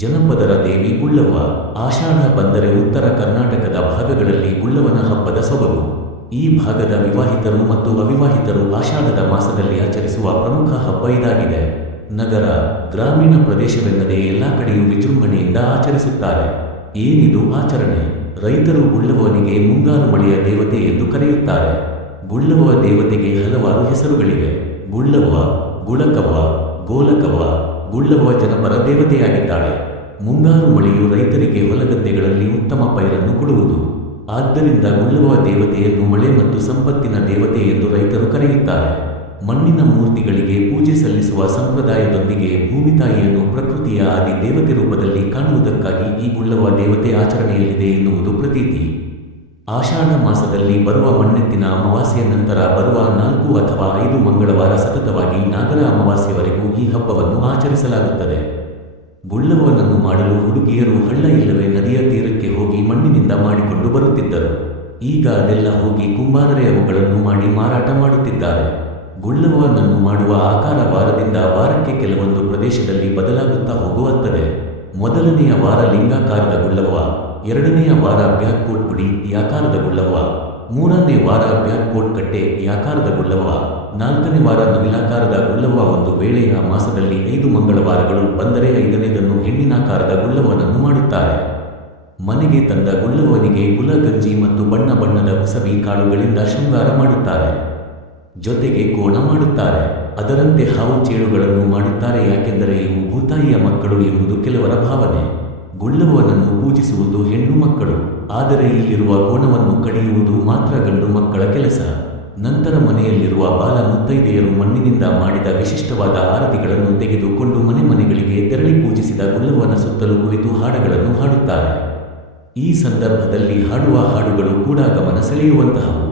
ಜನಪದರ ದೇವಿ ಗುಳ್ಳವ್ವ. ಆಷಾಢ ಬಂದರೆ ಉತ್ತರ ಕರ್ನಾಟಕದ ಭಾಗಗಳಲ್ಲಿ ಗುಳ್ಳವನ ಹಬ್ಬದ ಸೊಬಗು. ಈ ಭಾಗದ ವಿವಾಹಿತರು ಮತ್ತು ಅವಿವಾಹಿತರು ಆಷಾಢದ ಮಾಸದಲ್ಲಿ ಆಚರಿಸುವ ಪ್ರಮುಖ ಹಬ್ಬ ಇದಾಗಿದೆ. ನಗರ, ಗ್ರಾಮೀಣ ಪ್ರದೇಶವೆನ್ನದೇ ಎಲ್ಲ ಕಡೆಯೂ ವಿಜೃಂಭಣೆಯಿಂದ ಆಚರಿಸುತ್ತಾರೆ. ಏನಿದು ಆಚರಣೆ? ರೈತರು ಗುಳ್ಳವ್ವನಿಗೆ ಮುಂಗಾರು ಮಳೆಯ ದೇವತೆ ಎಂದು ಕರೆಯುತ್ತಾರೆ. ಗುಳ್ಳವ್ವ ದೇವತೆಗೆ ಹಲವಾರು ಹೆಸರುಗಳಿವೆ. ಗುಳ್ಳವ್ವ, ಗುಳಕವ್ವ, ಗೋಲಕವ್ವ. ಗುಳ್ಳವ್ವ ಜನಪರ ದೇವತೆಯಾಗಿದ್ದಾಳೆ. ಮುಂಗಾರು ಮಳೆಯು ರೈತರಿಗೆ ಹೊಲಗದ್ದೆಗಳಲ್ಲಿ ಉತ್ತಮ ಪೈರನ್ನು ಕೊಡುವುದು. ಆದ್ದರಿಂದ ಗುಳ್ಳವ್ವ ದೇವತೆಯನ್ನು ಮಳೆ ಮತ್ತು ಸಂಪತ್ತಿನ ದೇವತೆ ಎಂದು ರೈತರು ಕರೆಯುತ್ತಾರೆ. ಮಣ್ಣಿನ ಮೂರ್ತಿಗಳಿಗೆ ಪೂಜೆ ಸಲ್ಲಿಸುವ ಸಂಪ್ರದಾಯದೊಂದಿಗೆ ಭೂಮಿ ತಾಯಿಯನ್ನು ಪ್ರಕೃತಿಯ ಆದಿ ದೇವತೆ ರೂಪದಲ್ಲಿ ಕಾಣುವುದಕ್ಕಾಗಿ ಈ ಗುಳ್ಳವ್ವ ದೇವತೆ ಆಚರಣೆಯಲ್ಲಿದೆ ಎನ್ನುವುದು ಪ್ರತೀತಿ. ಆಷಾಢ ಮಾಸದಲ್ಲಿ ಬರುವ ಮಣ್ಣೆತ್ತಿನ ಅಮಾವಾಸ್ಯೆಯ ನಂತರ ಬರುವ 4 ಅಥವಾ 5 ಮಂಗಳವಾರ ಸತತವಾಗಿ ನಾಗರ ಅಮಾವಾಸ್ಯೆವರೆಗೂ ಈ ಹಬ್ಬವನ್ನು ಆಚರಿಸಲಾಗುತ್ತದೆ. ಗುಳ್ಳವ್ವನನ್ನು ಮಾಡಲು ಹುಡುಗಿಯರು ಹಳ್ಳ ಇಲ್ಲವೇ ನದಿಯ ತೀರಕ್ಕೆ ಹೋಗಿ ಮಣ್ಣಿನಿಂದ ಮಾಡಿಕೊಂಡು ಬರುತ್ತಿದ್ದರು. ಈಗ ಅದೆಲ್ಲ ಹೋಗಿ ಕುಂಬಾರರೇ ಅವುಗಳನ್ನು ಮಾಡಿ ಮಾರಾಟ ಮಾಡುತ್ತಿದ್ದಾರೆ. ಗುಳ್ಳವ್ವನನ್ನು ಮಾಡುವ ಆಕಾರ ವಾರದಿಂದ ವಾರಕ್ಕೆ ಕೆಲವೊಂದು ಪ್ರದೇಶದಲ್ಲಿ ಬದಲಾಗುತ್ತಾ ಹೋಗುತ್ತದೆ. ಮೊದಲನೆಯ ವಾರ ಲಿಂಗಾಕಾರದ ಗುಳ್ಳವ್ವ, 2ನೆಯ ವಾರ ಬ್ಯಾಕ್ಕೋಟ್ ಗುಡಿ ಈ ಆಕಾರದ ಗುಳ್ಳವ್ವ, 3ನೇ ವಾರ ಬ್ಯಾಕ್ಕೋಟ್ ಕಟ್ಟೆ ಈ ಆಕಾರದ ಗುಳ್ಳವ್ವ, 4ನೇ ವಾರ ನವಿಲಾಕಾರದ ಗುಳ್ಳವ್ವ. ಒಂದು ವೇಳೆ ಆ ಮಾಸದಲ್ಲಿ 5 ಮಂಗಳವಾರಗಳು ಬಂದರೆ 5ನೇದನ್ನು ಹೆಣ್ಣಿನಾಕಾರದ ಗುಳ್ಳವ್ವನನ್ನು ಮಾಡುತ್ತಾರೆ. ಮನೆಗೆ ತಂದ ಗುಳ್ಳವ್ವನಿಗೆ ಕುಲ ಗಂಜಿ ಮತ್ತು ಬಣ್ಣ ಬಣ್ಣದ ಕುಸಬಿ ಕಾಳುಗಳಿಂದ ಶೃಂಗಾರ ಮಾಡುತ್ತಾರೆ. ಜೊತೆಗೆ ಕೋಣ ಮಾಡುತ್ತಾರೆ. ಅದರಂತೆ ಹಾವು ಚೇಳುಗಳನ್ನು ಮಾಡುತ್ತಾರೆ. ಯಾಕೆಂದರೆ ಇವು ಭೂತಾಯಿಯ ಮಕ್ಕಳು ಎಂಬುದು ಕೆಲವರ ಭಾವನೆ. ಗುಳ್ಳವ್ವನನ್ನು ಪೂಜಿಸುವುದು ಹೆಣ್ಣು ಮಕ್ಕಳು, ಆದರೆ ಇಲ್ಲಿರುವ ಕೋಣವನ್ನು ಕಡಿಯುವುದು ಮಾತ್ರ ಗಂಡು ಮಕ್ಕಳ ಕೆಲಸ. ನಂತರ ಮನೆಯಲ್ಲಿರುವ ಬಾಲ ಮುತ್ತೈದೆಯರು ಮಣ್ಣಿನಿಂದ ಮಾಡಿದ ವಿಶಿಷ್ಟವಾದ ಆರತಿಗಳನ್ನು ತೆಗೆದುಕೊಂಡು ಮನೆಗಳಿಗೆ ತೆರಳಿ ಪೂಜಿಸಿದ ಗುಳ್ಳವ್ವನ ಸುತ್ತಲೂ ಕುಳಿತು ಹಾಡುಗಳನ್ನು ಹಾಡುತ್ತಾರೆ. ಈ ಸಂದರ್ಭದಲ್ಲಿ ಹಾಡುವ ಹಾಡುಗಳು ಕೂಡ ಗಮನ ಸೆಳೆಯುವಂತಹವು.